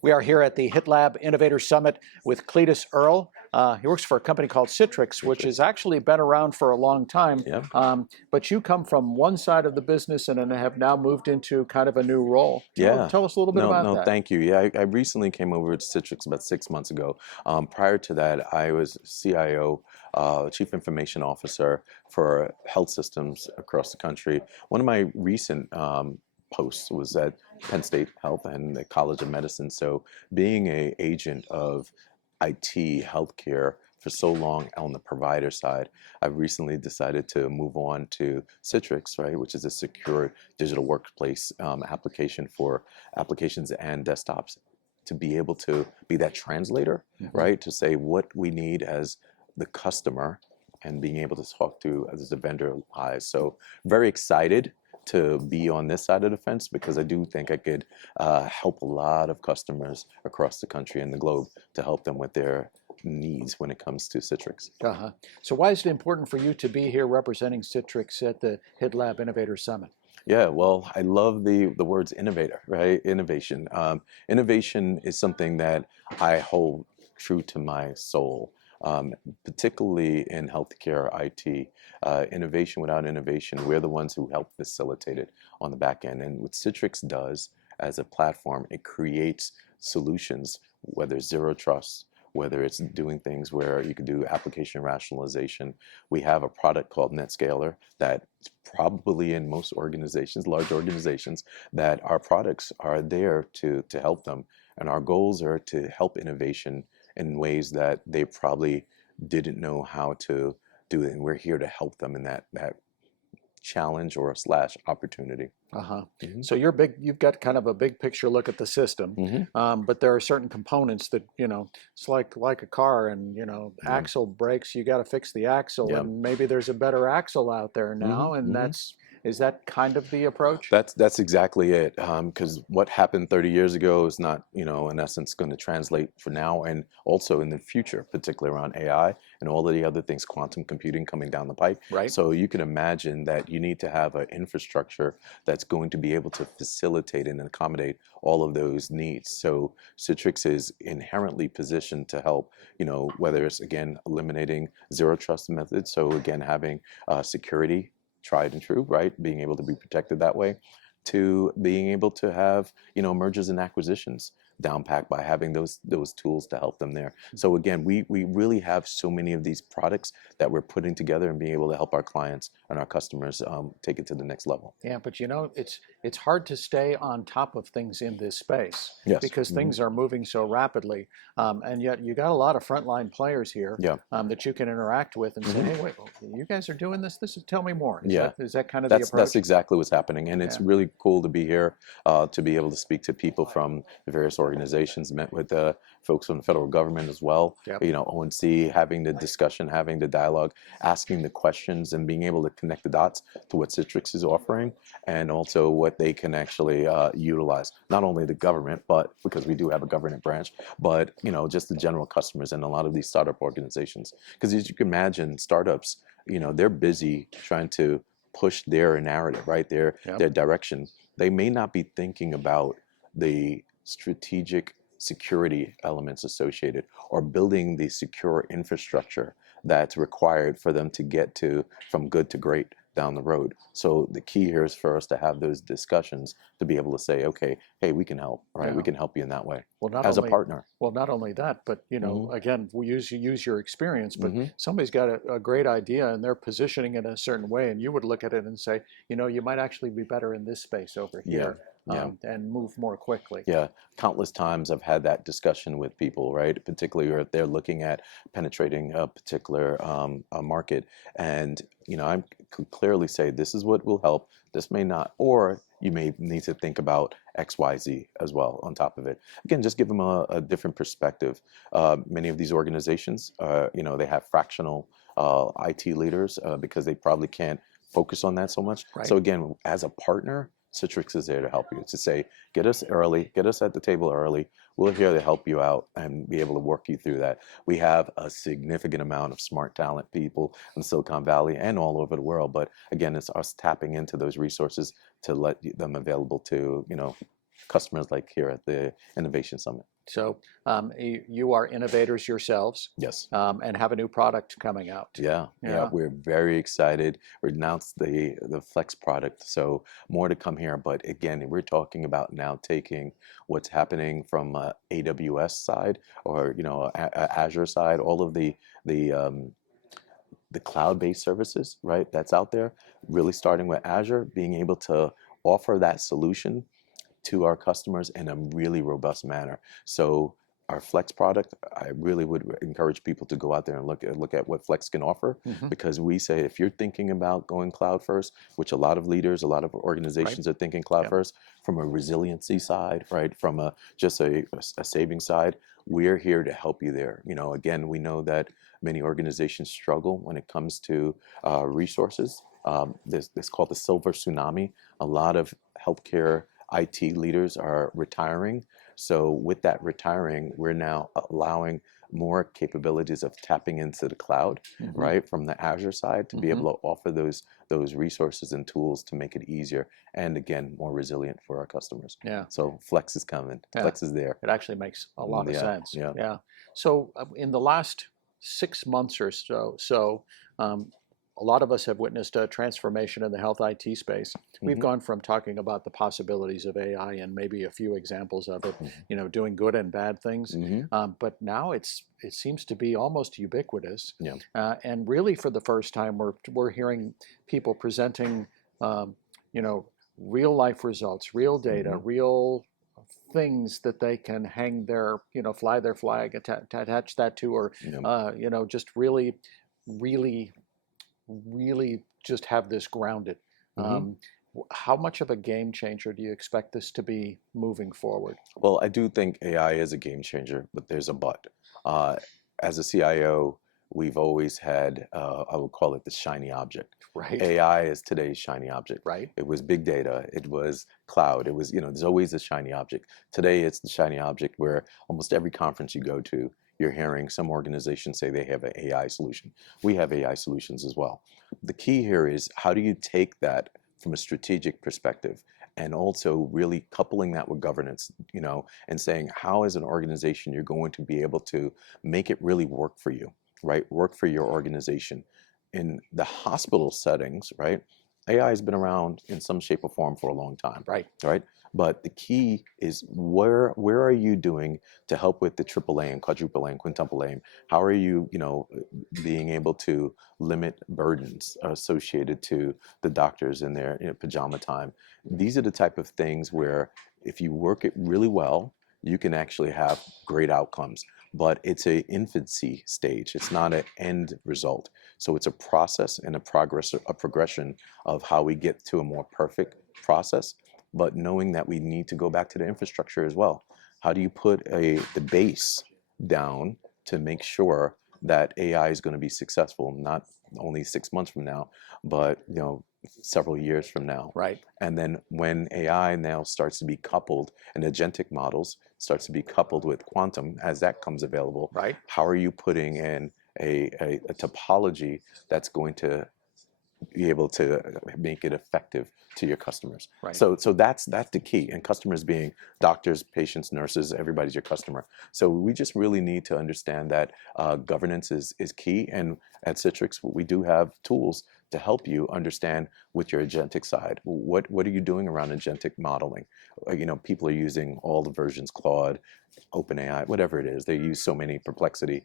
We are here at the HITLAB Innovator Summit with Cletis Earle. He works for a company called Citrix, which has actually been around for a long time. Yeah. But you come from one side of the business and then have now moved into kind of a new role. Tell us a little bit about that. Thank you. Yeah, I recently came over to Citrix about 6 months ago. Prior to that, I was CIO, Chief Information Officer for health systems across the country. One of my recent posts was at Penn State Health and the College of Medicine. So being an agent of IT healthcare for so long on the provider side, I've recently decided to move on to Citrix, right, which is a secure digital workplace application for applications and desktops, to be able to be that translator, right, to say what we need as the customer and being able to talk to as a vendor eyes. So very excited to be on this side of the fence, because I do think I could help a lot of customers across the country and the globe to help them with their needs when it comes to Citrix. So why is it important for you to be here representing Citrix at the HITLAB Innovator Summit? Yeah, well, I love the words innovator, right? Innovation. Innovation is something that I hold true to my soul. Particularly in healthcare IT, innovation without innovation, we're the ones who help facilitate it on the back end. And what Citrix does as a platform, it creates solutions, whether it's zero trust, whether it's doing things where you can do application rationalization. We have a product called NetScaler that's probably in most organizations, large organizations, that our products are there to help them. And our goals are to help innovation in ways that they probably didn't know how to do it. And we're here to help them in that challenge or / opportunity. So you've got kind of a big picture look at the system, but there are certain components that, it's like a car, and, axle breaks, you got to fix the axle, and maybe there's a better axle out there now, and is that kind of the approach? That's exactly it. Because what happened 30 years ago is not, in essence, going to translate for now and also in the future, particularly around AI and all of the other things, quantum computing coming down the pipe. Right. So you can imagine that you need to have an infrastructure that's going to be able to facilitate and accommodate all of those needs. So Citrix is inherently positioned to help, whether it's, again, eliminating zero trust methods. So again, having security tried and true, right? Being able to be protected that way, to being able to have, mergers and acquisitions down packed by having those tools to help them there. So again, we really have so many of these products that we're putting together and being able to help our clients and our customers take it to the next level. Yeah, but it's hard to stay on top of things in this space, Yes. because things are moving so rapidly, and yet you got a lot of frontline players here that you can interact with and say, hey, wait, you guys are doing this. Tell me more. Is that kind of the approach? That's exactly what's happening, and it's really cool to be here, to be able to speak to people from the various organizations. Met with folks from the federal government as well. ONC, having the discussion, having the dialogue, asking the questions, and being able to connect the dots to what Citrix is offering, and also what they can actually utilize. Not only the government, but because we do have a government branch, but just the general customers and a lot of these startup organizations. Because as you can imagine, startups, they're busy trying to push their narrative, right? Their direction. They may not be thinking about the strategic security elements associated, or building the secure infrastructure that's required for them to get to from good to great down the road. So the key here is for us to have those discussions to be able to say, okay, hey, we can help, right? We can help you in that way, as a partner. Well, not only that, but again, we use your experience, but somebody's got a great idea and they're positioning it in a certain way, and you would look at it and say, you might actually be better in this space over here. And move more quickly. Yeah, countless times I've had that discussion with people, right? Particularly if they're looking at penetrating a particular market, and I could clearly say this is what will help. This may not, or you may need to think about X, Y, Z as well on top of it. Again, just give them a different perspective. Many of these organizations, they have fractional IT leaders because they probably can't focus on that so much. Right. So again, as a partner, Citrix is there to help you, to say, get us early, get us at the table early. We're here to help you out and be able to work you through that. We have a significant amount of smart talent people in Silicon Valley and all over the world. But again, it's us tapping into those resources to let them available to, customers like here at the Innovation Summit. So you are innovators yourselves. Yes. And have a new product coming out. Yeah. We're very excited. We announced the Flex product, so more to come here. But again, we're talking about now taking what's happening from AWS side, or Azure side, all of the cloud-based services, right? That's out there. Really starting with Azure, being able to offer that solution to our customers in a really robust manner. So our Flex product, I really would encourage people to go out there and look at what Flex can offer, because we say if you're thinking about going cloud first, which a lot of leaders, a lot of organizations are thinking cloud first, from a resiliency side, right, from just a saving side, we're here to help you there. Again, we know that many organizations struggle when it comes to resources. This called the silver tsunami. A lot of healthcare IT leaders are retiring. So with that retiring, we're now allowing more capabilities of tapping into the cloud, right, from the Azure side, to be able to offer those resources and tools to make it easier and, again, more resilient for our customers. Yeah. So Flex is coming. Yeah. Flex is there. It actually makes a lot of sense. Yeah. So in the last 6 months or so, a lot of us have witnessed a transformation in the health IT space. We've gone from talking about the possibilities of AI and maybe a few examples of it, doing good and bad things. But now it seems to be almost ubiquitous. Yeah. And really, for the first time, we're hearing people presenting, real life results, real data, real things that they can hang their, fly their flag, attach that to, or, just really just have this grounded. How much of a game changer do you expect this to be moving forward? Well, I do think AI is a game changer, but there's a but. As a CIO, we've always had, I would call it the shiny object. Right. AI is today's shiny object. Right. It was big data. It was cloud. It was, there's always a shiny object. Today, it's the shiny object where almost every conference you go to, you're hearing some organizations say they have an AI solution. We have AI solutions as well. The key here is, how do you take that from a strategic perspective, and also really coupling that with governance, and saying, how as an organization you're going to be able to make it really work for you, right? Work for your organization. In the hospital settings, right? AI has been around in some shape or form for a long time. Right. Right. But the key is, where are you doing to help with the triple aim, quadruple aim, quintuple aim? How are you, being able to limit burdens associated to the doctors in their pajama time? These are the type of things where, if you work it really well, you can actually have great outcomes. But it's an infancy stage. It's not an end result. So it's a process and a progression of how we get to a more perfect process. But knowing that we need to go back to the infrastructure as well. How do you put the base down to make sure that AI is going to be successful, not only 6 months from now, but several years from now? Right. And then when AI now starts to be coupled, and agentic models starts to be coupled with quantum, as that comes available, right, how are you putting in a topology that's going to be able to make it effective to your customers? Right. So that's the key. And customers being doctors, patients, nurses, everybody's your customer. So we just really need to understand that governance is key. And at Citrix, we do have tools to help you understand with your agentic side. What are you doing around agentic modeling? People are using all the versions, Claude, OpenAI, whatever it is. They use so many, Perplexity.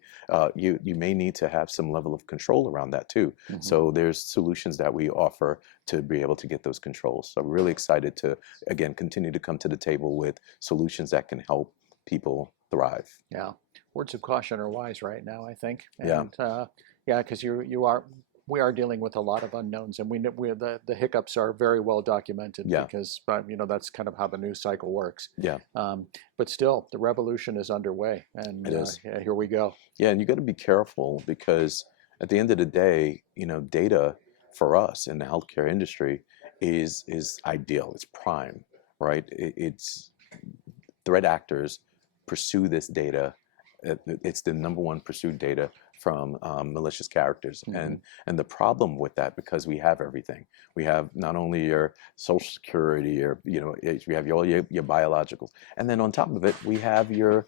You may need to have some level of control around that too. So there's solutions that we offer to be able to get those controls. So I'm really excited to, again, continue to come to the table with solutions that can help people thrive. Yeah. Words of caution are wise right now, I think. And, because we are dealing with a lot of unknowns, and the hiccups are very well documented, because that's kind of how the news cycle works. Yeah. But still, the revolution is underway, and it is. Here we go. Yeah, and you got to be careful, because at the end of the day, data for us in the healthcare industry is ideal. It's prime, right? It's threat actors pursue this data. It's the number one pursued data from malicious characters. And the problem with that, because we have everything, we have not only your social security, or we have all your biologicals, and then on top of it, we have your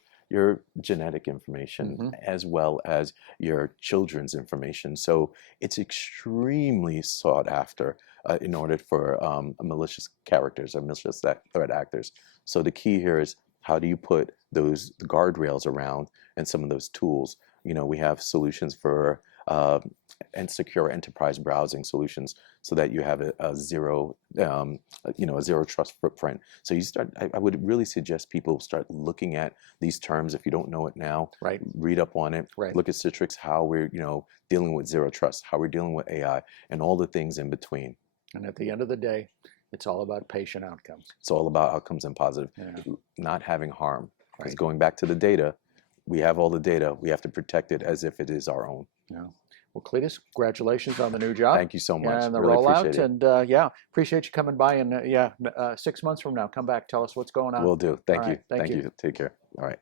genetic information as well as your children's information. So it's extremely sought after in order for malicious characters or malicious threat actors. So the key here is, how do you put those guardrails around and some of those tools? We have solutions for and secure enterprise browsing solutions, so that you have a zero, a zero trust footprint. So I would really suggest people start looking at these terms. If you don't know it now, read up on it. Look at Citrix, how we're dealing with zero trust, how we're dealing with AI, and all the things in between. And at the end of the day, it's all about patient outcomes. It's all about outcomes and positive, not having harm. Because going back to the data, we have all the data. We have to protect it as if it is our own. Yeah. Well, Cletis, congratulations on the new job. Thank you so much. And the really rollout. Appreciate it. And appreciate you coming by. And 6 months from now, come back, tell us what's going on. Will do. Thank you. Thank you. Take care. All right.